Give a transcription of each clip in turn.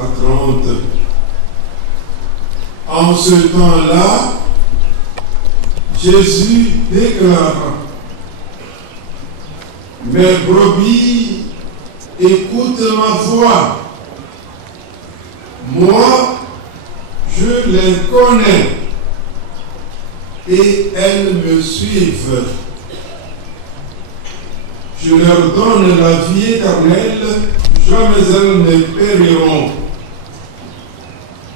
à 30. En ce temps-là, Jésus déclara: mes brebis écoutent ma voix. Moi, je les connais et elles me suivent. Je leur donne la vie éternelle, jamais elles ne périront.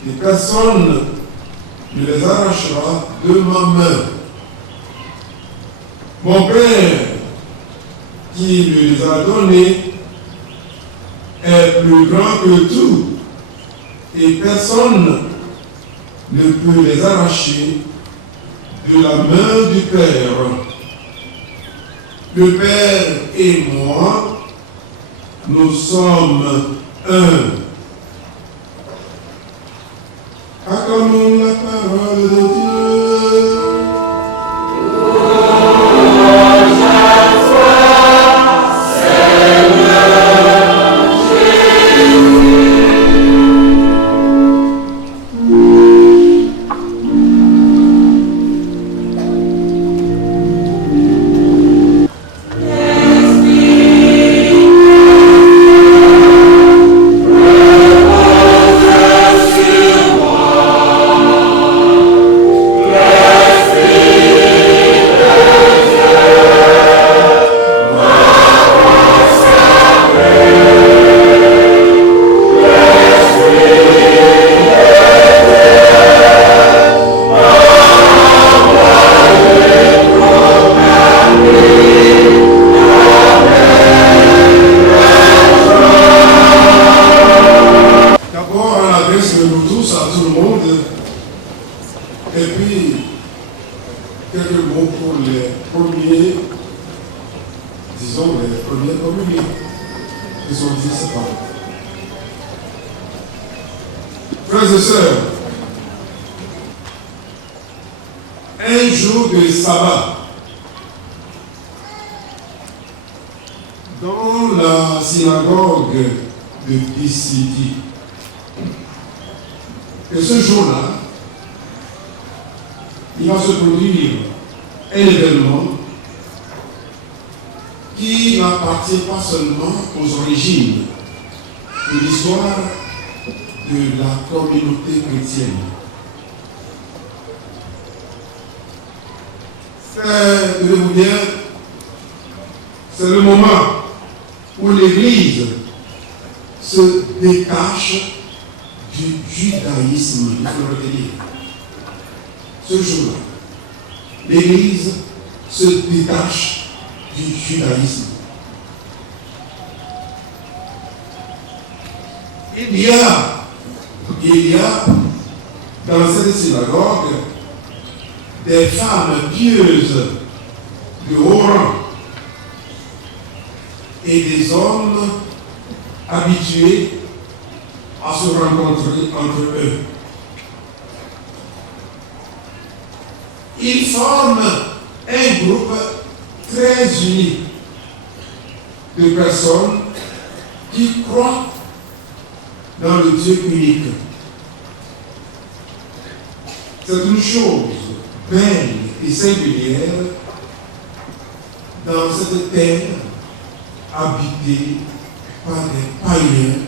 Et personne ne les arrachera de ma main. Mon Père, qui me les a donnés, est plus grand que tout, et personne ne peut les arracher de la main du Père. Le Père et moi, nous sommes un. Acclamons la parole de Dieu. Frères et sœurs, un jour de sabbat, dans la synagogue de Pisidie, et ce jour-là, il va se produire un événement qui n'appartient pas seulement aux origines de l'histoire de la communauté chrétienne. Tenez-vous bien, c'est le moment où l'Église se détache du judaïsme, il faut le dire. Ce jour-là, l'Église se détache du judaïsme. Il y a dans cette synagogue des femmes pieuses de haut rang et des hommes habitués à se rencontrer entre eux. Ils forment un groupe très uni de personnes qui croient dans le Dieu unique. C'est une chose belle et singulière dans cette terre habitée par des païens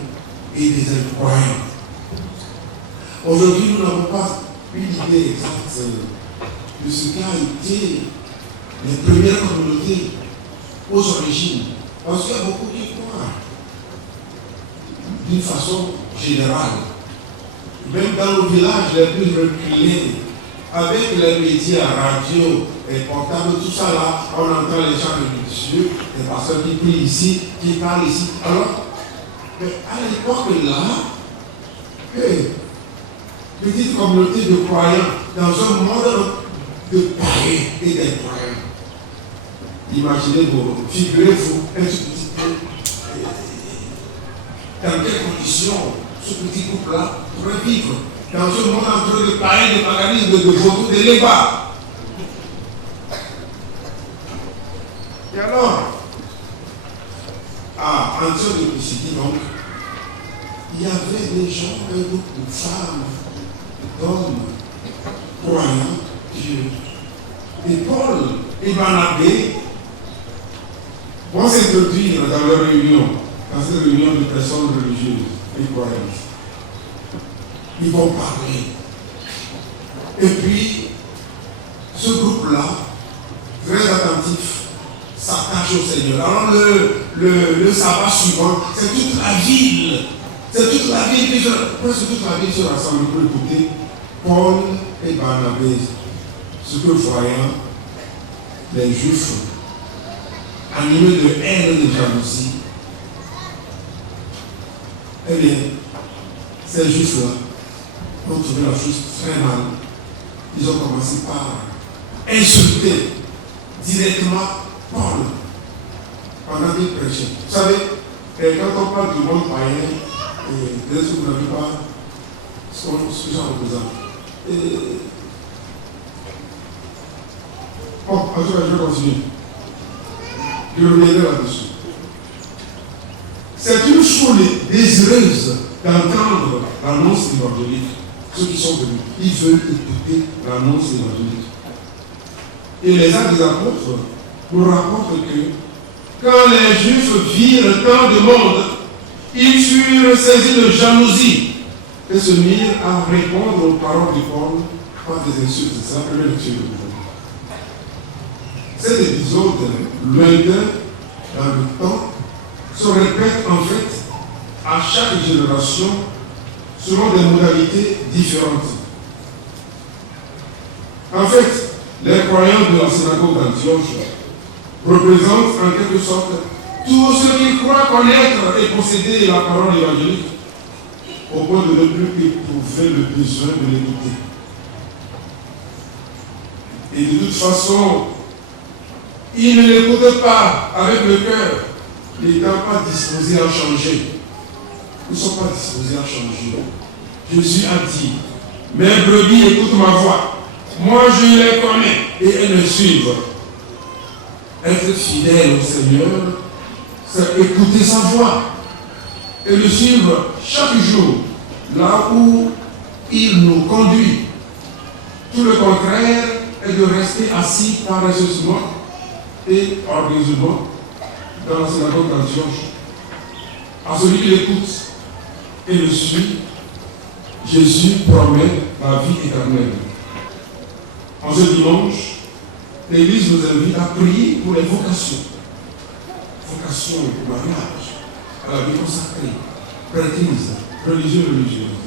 et des incroyants. Aujourd'hui, nous n'avons pas une idée exacte de ce qu'a été les premières communautés aux origines. Parce qu'il y a beaucoup qui croient d'une façon générale. Même dans nos villages les plus reculés, avec les médias, radio et portables, tout ça là, on entend les gens religieux, les pasteurs qui prient ici, qui parlent ici. Alors, à l'époque là, petite communauté de croyants dans un monde de païens et d'incroyants. Imaginez-vous, figurez-vous un petit peu dans quelles conditions ce petit groupe-là pourrait vivre dans ce monde entre de païens, de paganisme, de vaudou, de léba. Et alors, à Antioche de Pisidie, donc, il y avait des gens, un groupe de femmes, d'hommes, croyants, Dieu. Et Paul et Barnabé vont s'introduire dans leur réunion, dans cette réunion de personnes religieuses et croyantes. Ils vont parler. Et puis, ce groupe-là, très attentif, s'attache au Seigneur. Alors le sabbat suivant, c'est toute la ville. C'est toute la ville, presque toute la ville se rassemble pour écouter Paul et Barnabé. Ce que voyant les Juifs, animés de haine et de jalousie, eh bien, ces Juifs-là ont trouvé la chose très mal. Ils ont commencé par insulter directement Paul pendant qu'il prêchait. Vous savez, quand on parle du monde païen, est-ce que vous n'avez pas ce que ça représente? Bon, en tout cas, je vais continuer. Je reviendrai là-dessus. C'est une foule désireuse d'entendre l'annonce évangélique. Ceux qui sont venus, ils veulent écouter l'annonce évangélique. Et les Actes des Apôtres nous rapportent que quand les Juifs virent tant de monde, ils furent saisis de jalousie et se mirent à répondre aux paroles de Paul par des insultes. C'est la première lecture de Paul. Cet épisode lointain dans le temps se répète en fait à chaque génération selon des modalités différentes. En fait, les croyants de la synagogue d'Antioche représentent en quelque sorte tous ceux qui croient connaître et posséder la parole évangélique au point de ne plus éprouver le besoin de l'écouter. Et de toute façon, ils ne l'écoutent pas avec le cœur, n'étant pas disposés à changer. Ils ne sont pas disposés à changer. Jésus a dit, mes brebis écoutent ma voix. Moi je les connais et elles me suivent. Être fidèle au Seigneur, c'est écouter sa voix et le suivre chaque jour là où il nous conduit. Tout le contraire est de rester assis paresseusement et orgueilleusement dans la synagogue d'Antioche. À celui qui l'écoute et le suit, Jésus promet la vie éternelle. En ce dimanche, l'Église nous invite à prier pour les vocations. Vocation au mariage, à la vie consacrée, prêtrise, religieuse.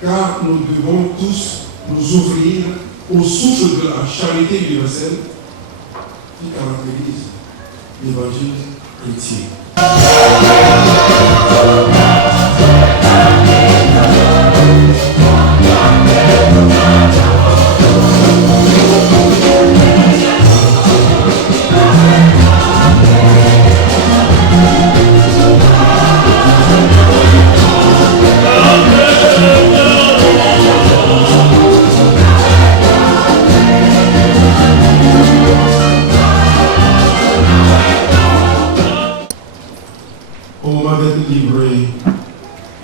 Car nous devons tous nous ouvrir au souffle de la charité universelle qui caractérise l'évangile chrétien. Au moment d'être livré,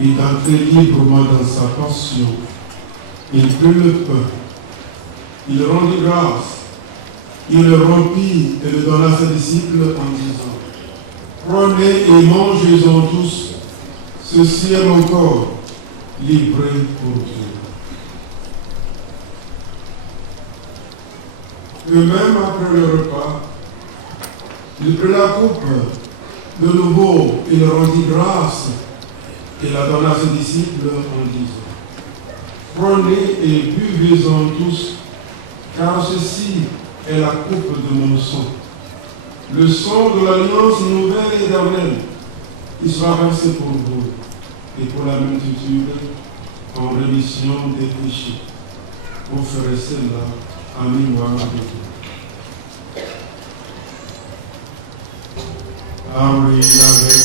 il est entré librement dans sa passion. Il prit le pain, il rendit grâce, il le rompit et le donna à ses disciples en disant, prenez et mangez-en tous, ceci est mon corps, livré pour Dieu. De même, après le repas, il prit la coupe. De nouveau, il rendit grâce et la donna à ses disciples en disant, prenez et buvez-en tous, car ceci est la coupe de mon sang, le sang de l'alliance nouvelle et éternelle, qui sera versé pour vous et pour la multitude en rémission des péchés. Vous ferez cela en mémoire de vous. Ah oui, avec